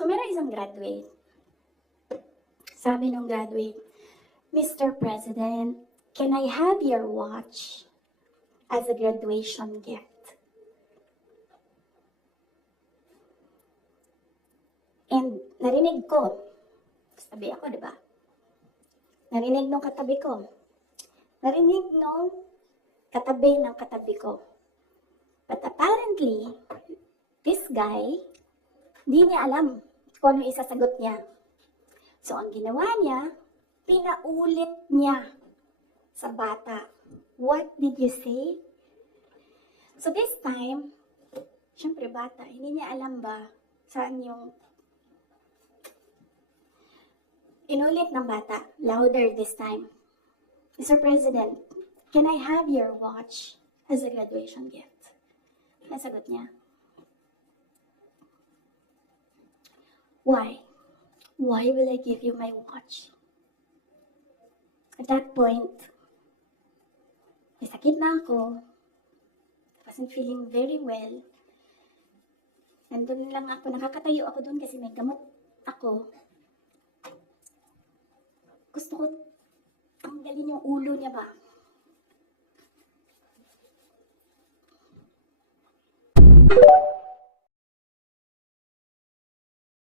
So, meron isang graduate. Sabi nung graduate, Mr. President, can I have your watch as a graduation gift? And narinig ko, sabi ako, di ba? Narinig nung katabi ko. Narinig nung katabi ng katabi ko. But apparently, this guy, hindi niya alam kung ano isasagot niya. So, ang ginawa niya, pinaulit niya sa bata. What did you say? So, this time, syempre bata, hindi niya alam ba saan yung inulit ng bata, louder this time. Mr. President, can I have your watch as a graduation gift? Nasagot niya. Why? Why will I give you my watch? At that point, may sakit na ako. I wasn't feeling very well. Nandun lang ako, nakakatayo ako doon kasi may gamot ako. Gusto ko tanggalin yung ulo niya ba?